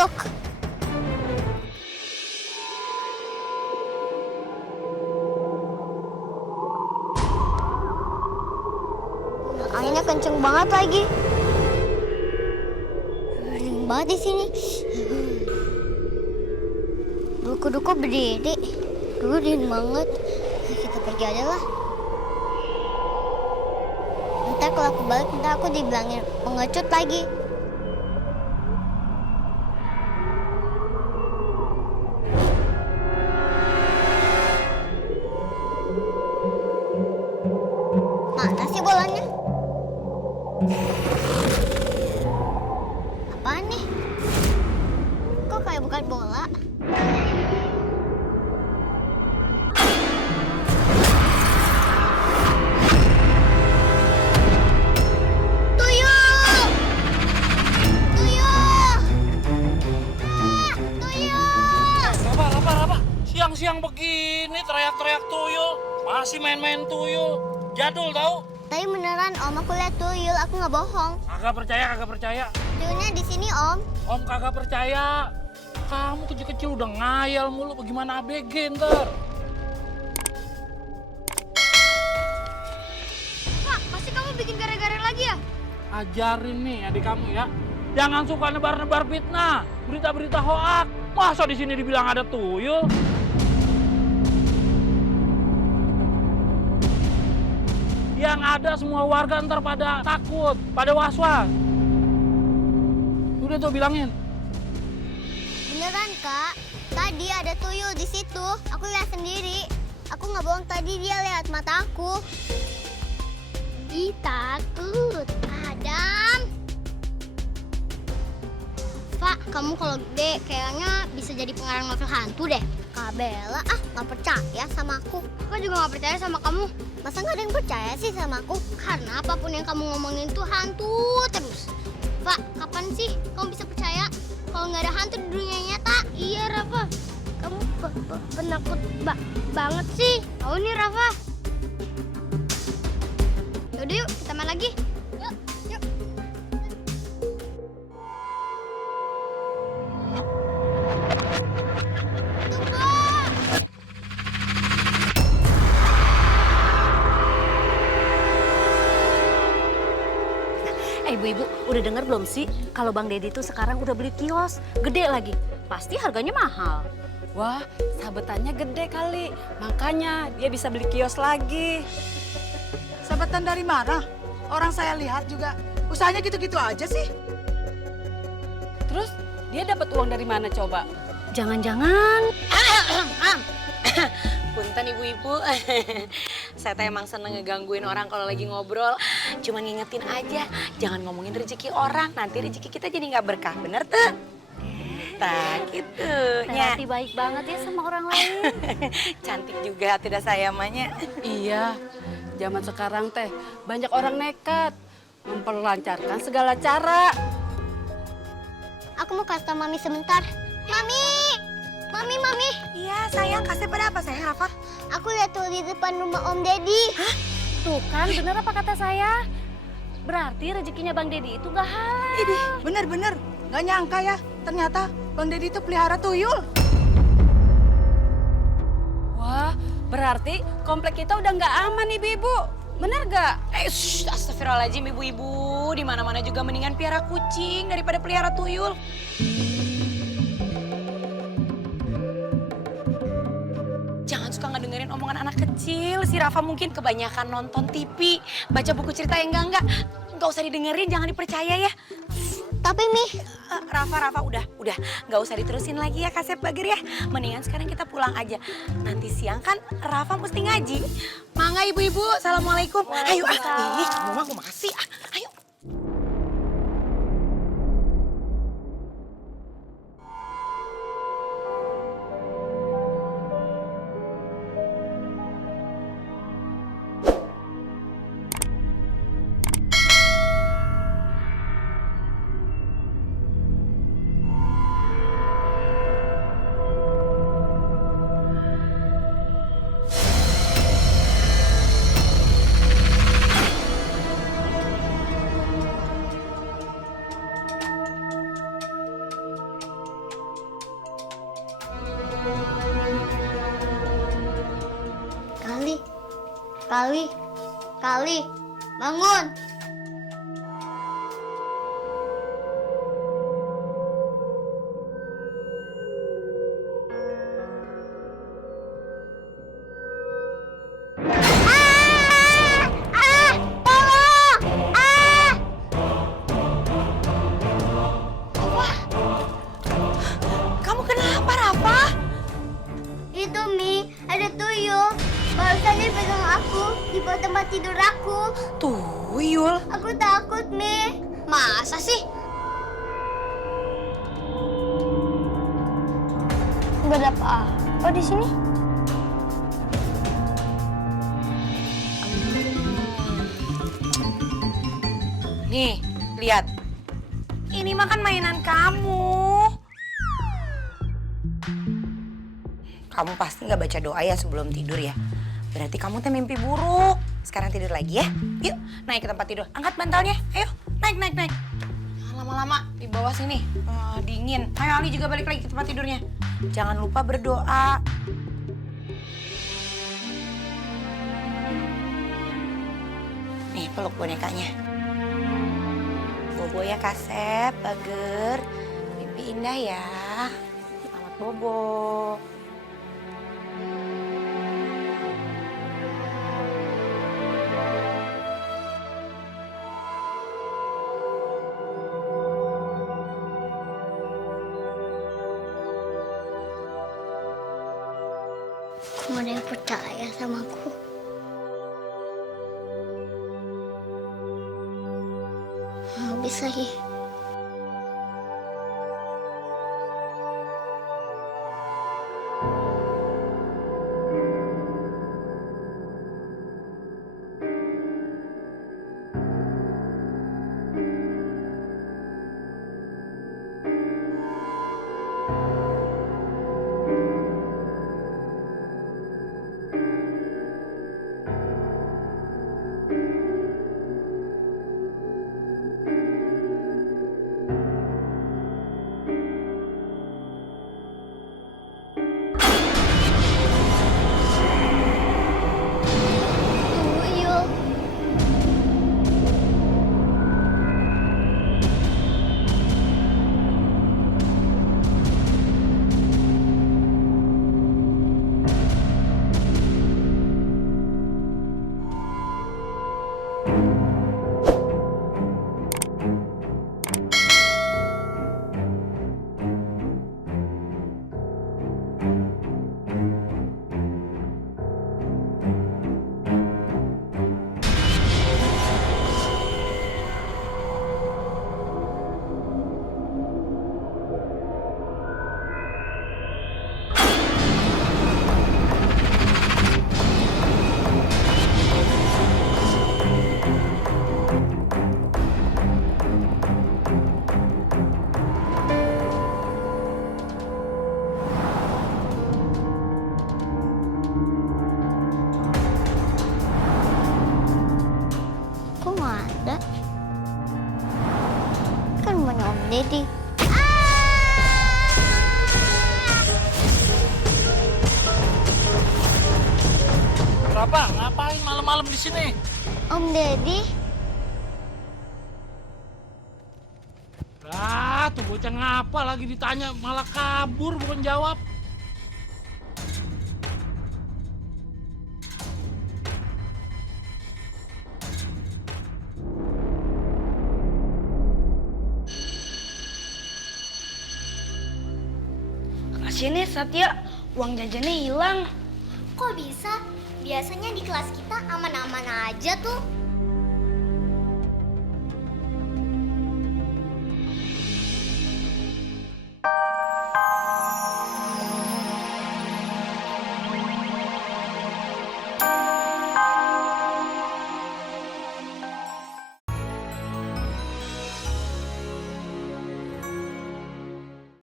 Buluk. Anginnya kenceng banget lagi. Ring banget di sini. Duku-duku berdiri. Dingin banget. Kita pergi aja lah. Ntar kalau aku balik, ntar aku dibilangin pengecut lagi. Mana sih bolanya? Apaan nih? Kok kayak bukan bola? Tuyul! Tuyul! Ah, tuyul! Rafa. Siang-siang begini teriak-teriak tuyul. Masih main-main tuyul. Jadul tau? Tapi beneran Om, aku lihat tuyul, aku nggak bohong. Kagak percaya. Tuyulnya di sini Om. Om kagak percaya. Kamu kecil-kecil udah ngayal mulu. Bagaimana ABG ntar? Pak, pasti kamu bikin gara-gara lagi ya? Ajarin nih adik kamu ya. Jangan suka nebar-nebar fitnah. Berita-berita hoak. Masa di sini dibilang ada tuyul? Yang ada semua warga ntar pada takut, pada was-was. Udah tuh bilangin. Beneran Kak, tadi ada tuyul di situ. Aku lihat sendiri. Aku nggak bohong, tadi dia lihat mata aku. Ih, takut. Adam. Pak, kamu kalau gede kayaknya bisa jadi pengarang novel hantu deh. Kak Bella, nggak percaya sama aku. Aku juga nggak percaya sama kamu. Masa nggak ada yang percaya sih sama aku? Karena apapun yang kamu ngomongin tuh hantu terus. Pak, kapan sih kamu bisa percaya kalau nggak ada hantu di dunia nyata? Iya, Rafa. Kamu penakut banget sih. Tahu nih, Rafa. Yaudah yuk, kita main lagi. Yuk. Ibu-ibu, udah dengar belum sih kalau Bang Deddy tuh sekarang udah beli kios, gede lagi. Pasti harganya mahal. Wah, sahabatannya gede kali. Makanya dia bisa beli kios lagi. Sahabatan dari mana? Orang saya lihat juga usahanya gitu-gitu aja sih. Terus dia dapat uang dari mana coba? Jangan-jangan Punten ibu-ibu, saya teh emang seneng ngegangguin orang kalau lagi ngobrol. Cuma ngingetin aja, jangan ngomongin rezeki orang, nanti rezeki kita jadi nggak berkah, bener tuh? Tak gitu. Relati baik banget ya sama orang lain. Cantik juga tidak saya namanya. Iya, zaman sekarang teh banyak orang nekat memperlancarkan segala cara. Aku mau kasih tau Mami sebentar. Mami! Iya sayang, kasih pada apa sayang, Rafa? Aku lihat tuh di depan rumah Om Deddy. Tuh kan, bener apa kata saya? Berarti rezekinya Bang Deddy itu gak halal. Idih, bener. Nggak nyangka ya, ternyata Bang Deddy itu pelihara tuyul. Wah, berarti komplek kita udah nggak aman ibu-ibu. Bener gak? Astagfirullahaladzim ibu-ibu, di mana-mana juga mendingan piara kucing daripada pelihara tuyul. Jangan suka ngedengerin omongan anak kecil. Si Rafa mungkin kebanyakan nonton TV, baca buku cerita yang enggak. Nggak usah didengerin, jangan dipercaya ya. Tapi Mi, Rafa, udah. Nggak usah diterusin lagi ya Kasep Bagir ya. Mendingan sekarang kita pulang aja. Nanti siang kan Rafa mesti ngaji. Mangga ibu-ibu, assalamualaikum. Ayo, kamu mah aku makasih. Ayo. Kali, bangun. Kamu kenapa, Rafa? Itu Mi, ada tuyul. Barusan dia pegang aku di bawah tempat tidur aku. Tuyul. Aku takut, Mi. Masa sih? Gak ada apa-apa di sini. Nih, lihat. Ini makan mainan kamu. Kamu pasti nggak baca doa ya sebelum tidur ya? Berarti kamu teh mimpi buruk. Sekarang tidur lagi ya. Yuk, naik ke tempat tidur. Angkat bantalnya. Ayo, naik. Lama-lama di bawah sini. Dingin. Ayo Ali juga balik lagi ke tempat tidurnya. Jangan lupa berdoa. Nih, peluk bonekanya. Bobo ya Kasep, Bager. Mimpi indah ya. Selamat bobo. Kok ada yang percaya sama aku? Nggak bisa sih. Tuyul. Kok nggak ada? Kan punya Om Deddy. Berapa? Ngapain malam-malam di sini? Om Deddy, Tuh bocah ngapa lagi ditanya malah kabur bukan jawab. Kasian ya Satya, uang jajannya hilang. kok bisa? Biasanya di kelas kita aman-aman aja tuh.